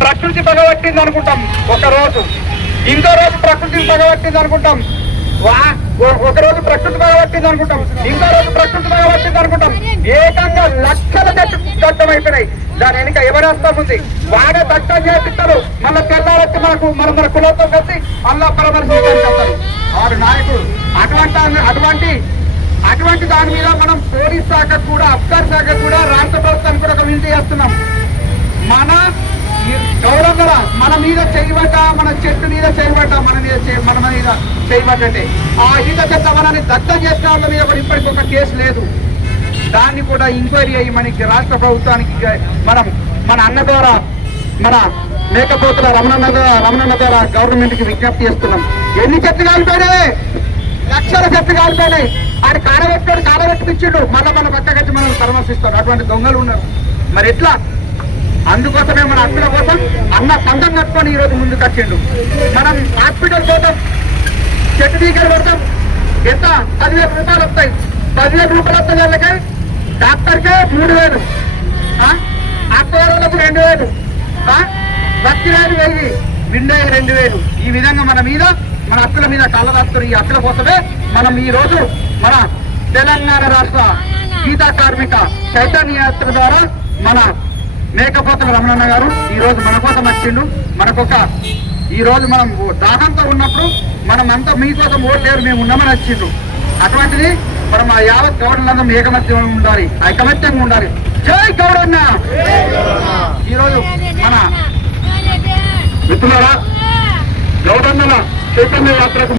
ప్రకృతి పగబట్టింది అనుకుంటాం ఒక రోజు, ఇంకో రోజు ప్రకృతిని పగబట్టింది అనుకుంటాం, ఒక రోజు ప్రకృతి పగబట్టింది అనుకుంటాం, ఇంకో రోజు ప్రకృతి పగబట్టింది అనుకుంటాం. ఏకంగా లక్షల దట్టం అయిపోయినాయి. దాని వెనుక ఎవరేస్తాం ఉంది, వాడే దట్టం చేపిస్తారు. మళ్ళీ తెల్లారొచ్చి మన కులంతో కలిసి మళ్ళా పరామర్శించారు వాడు నాయకుడు. అటువంటి దాని మీద మనం పోలీస్ శాఖ కూడా, అబ్కార్ శాఖ కూడా, రాష్ట్ర ప్రభుత్వానికి కూడా ఒక వినతి చేస్తున్నాం. మన గౌరవంగా మన మీద చేయబడ్డ, మన చెట్టు మీద చేయబడ్డ, మన మీద చేయబడ్డంటే ఆ ఈత చెత్త మనని దగ్ధం చేసిన వాళ్ళ మీద కూడా ఇప్పటికి ఒక కేసు లేదు. దాన్ని కూడా ఎంక్వైరీ అయ్యి మనకి రాష్ట్ర ప్రభుత్వానికి మన అన్న ద్వారా, మన మేకపోతుల రమణన్న ద్వారా గవర్నమెంట్ కి విజ్ఞప్తి చేస్తున్నాం. ఎన్ని చెట్లు కాలిపోయినాయి, లక్షల చెట్లు కాలిపోయినాయి. ఆయన కాలబెట్టించిండు, మళ్ళీ మన పక్కకొచ్చి మనం పరామర్శిస్తాడు. అటువంటి దొంగలు ఉన్నారు. మరి ఎట్లా? అందుకోసమే మన హక్కుల కోసం అన్న సంఘం కట్టుకొని ఈరోజు ముందుకు వచ్చిండు. మనం హాస్పిటల్ పోతాం, చెట్టు టీకాలు పడతాం, ఎంత 10,000 రూపాయలు వస్తాయి. 10,000 రూపాయలు వస్తాయి వాళ్ళకి, డాక్టర్కే 3,000, ఆకుకూరలకు 2,000, బతిరాలు 1,000, విండోకి 2,000. ఈ విధంగా మన హక్కుల మీద కళ్ళరాస్తారు. ఈ హక్కుల కోసమే మనం ఈ రోజు మన తెలంగాణ రాష్ట్ర గీతా కార్మిక చైతన్య యాత్ర ద్వారా మన మేకపోతుల రమణన్న గారు ఈ రోజు మన కోసం వచ్చిండు. ఈ రోజు మనం దాహంతో ఉన్నప్పుడు మనం అంతా మీకోసం ఓట్లేరు, మేము ఉన్నామని వచ్చిండు. అటువంటిది మనం ఆ యావత్ గౌరవంలో ఏకమత్యం ఉండాలి, ఐకమత్యంగా ఉండాలి. జై గౌరవన్న. ఈరోజు మన మిత్రులారా, గౌరవన్నల చైతన్య యాత్రకు